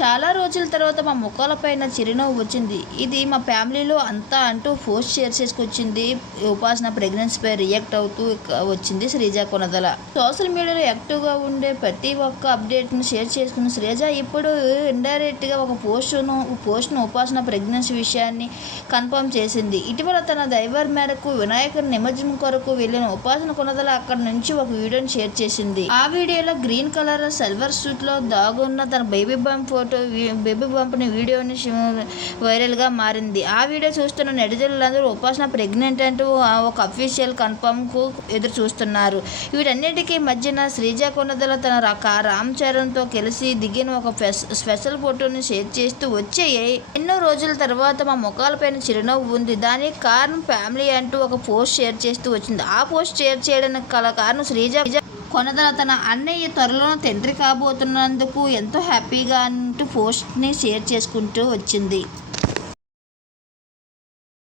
చాలా రోజుల తర్వాత మా ముఖాలపైన చిరునవ్వు వచ్చింది. ఇది మా ఫ్యామిలీలో అంతా అంటూ పోస్ట్ షేర్ చేసుకొచ్చింది. ఉపాసన ప్రెగ్నెన్సీపై రియాక్ట్ అవుతూ వచ్చింది శ్రీజ కొనదల. సోషల్ మీడియాలో యాక్టివ్గా ఉండే ప్రతి ఒక్క అప్డేట్ను షేర్ చేసుకున్న శ్రీజ ఇప్పుడు ఇండైరెక్ట్గా ఒక పోస్టును పోస్ట్ను ఉపాసన ప్రెగ్నెన్సీ విషయాన్ని కన్ఫర్మ్ చేసింది. ఇటీవల తన దైవర్ మేరకు వినాయకుడి నిమజ్జనం కొరకు వెళ్ళిన ఉపాసన కొనదల అక్కడ నుంచి ఒక వీడియోని షేర్ చేసింది. ఆ వీడియోలో గ్రీన్ కలర్ సిల్వర్ సూట్లో దాగున్న తన బేబీ బంప్ ఫోటో బేబీ పంపిన వీడియోని వైరల్గా మారింది. ఆ వీడియో చూస్తున్న నెటిజన్లందరూ ఉపాసన ప్రెగ్నెంట్ అంటూ ఆ ఒక అఫీషియల్ కన్ఫర్మ్కు ఎదురు చూస్తున్నారు. వీటన్నిటికీ మధ్యన శ్రీజ కొనదల తన రామ్ చరణ్తో కలిసి దిగిన ఒక స్పెషల్ ఫోటోని షేర్ చేస్తూ వచ్చే ఎన్నో రోజుల తర్వాత మా ముఖాలపైన చిరునవ్వు ఉంది. దానికి కారణం ఫ్యామిలీ అంటూ ఒక పోస్ట్ షేర్ చేస్తూ వచ్చింది. ఆ పోస్ట్ షేర్ చేయడానికి గల కారణం శ్రీజ కొనదల తన అన్నయ్య త్వరలో తండ్రి కాబోతున్నందుకు ఎంతో హ్యాపీగా అంటూ పోస్ట్ని షేర్ చేసుకుంటూ వచ్చింది.